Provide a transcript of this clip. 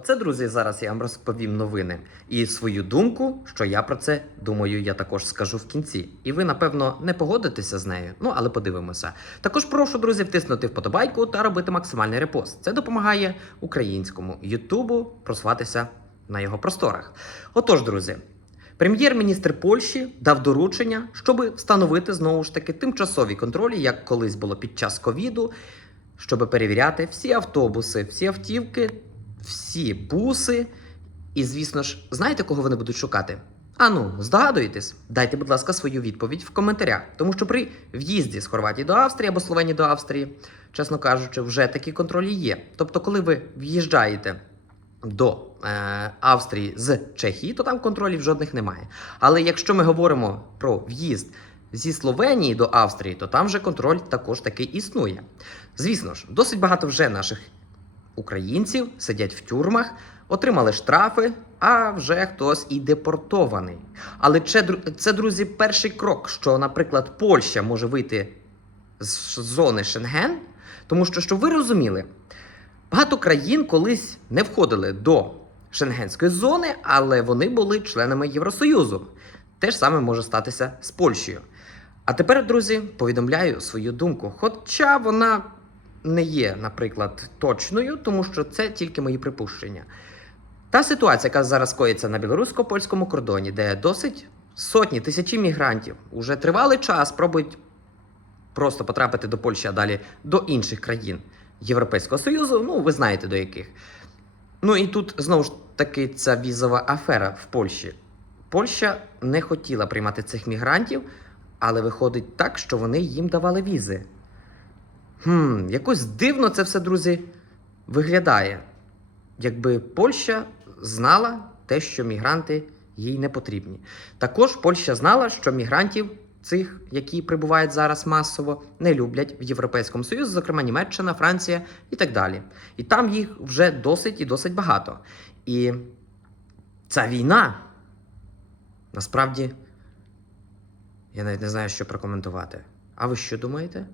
Оце, друзі, зараз я вам розповім новини і свою думку, що я про це думаю, я також скажу в кінці. І ви, напевно, не погодитеся з нею. Ну, але подивимося. Також прошу, друзі, втиснути вподобайку та робити максимальний репост. Це допомагає українському Ютубу просуватися на його просторах. Отож, друзі. Прем'єр-міністр Польщі дав доручення, щоб встановити знову ж таки тимчасові контролі, як колись було під час ковіду, щоб перевіряти всі автобуси, всі автівки, всі буси. І, звісно ж, знаєте, кого вони будуть шукати? А ну, здогадуєтесь? Дайте, будь ласка, свою відповідь в коментарях. Тому що при в'їзді з Хорватії до Австрії або Словенії до Австрії, чесно кажучи, вже такі контролі є. Тобто, коли ви в'їжджаєте до е, Австрії з Чехії, то там контролів жодних немає. Але якщо ми говоримо про в'їзд зі Словенії до Австрії, то там вже контроль також таки існує. Звісно ж, досить багато вже наших українців сидять в тюрмах, отримали штрафи, а вже хтось і депортований. Але це, друзі, перший крок, що, наприклад, Польща може вийти з зони Шенген, тому що, щоб ви розуміли, багато країн колись не входили до Шенгенської зони, але вони були членами Євросоюзу. Те ж саме може статися з Польщею. А тепер, друзі, повідомляю свою думку. Хоча вона не є, наприклад, точною, тому що це тільки мої припущення. Та ситуація, яка зараз коїться на білорусько-польському кордоні, де досить сотні тисячі мігрантів уже тривалий час пробують просто потрапити до Польщі, а далі до інших країн Європейського Союзу, ну ви знаєте до яких. Ну і тут знову ж таки ця візова афера в Польщі. Польща не хотіла приймати цих мігрантів, але виходить так, що вони їм давали візи. Хм, якось дивно це все, друзі, виглядає. Якби Польща знала те, що мігранти їй не потрібні. Також Польща знала, що мігрантів цих, які прибувають зараз масово, не люблять в Європейському Союзі, зокрема Німеччина, Франція і так далі. І там їх вже досить і досить багато. І ця війна насправді я навіть не знаю, що прокоментувати. А ви що думаєте?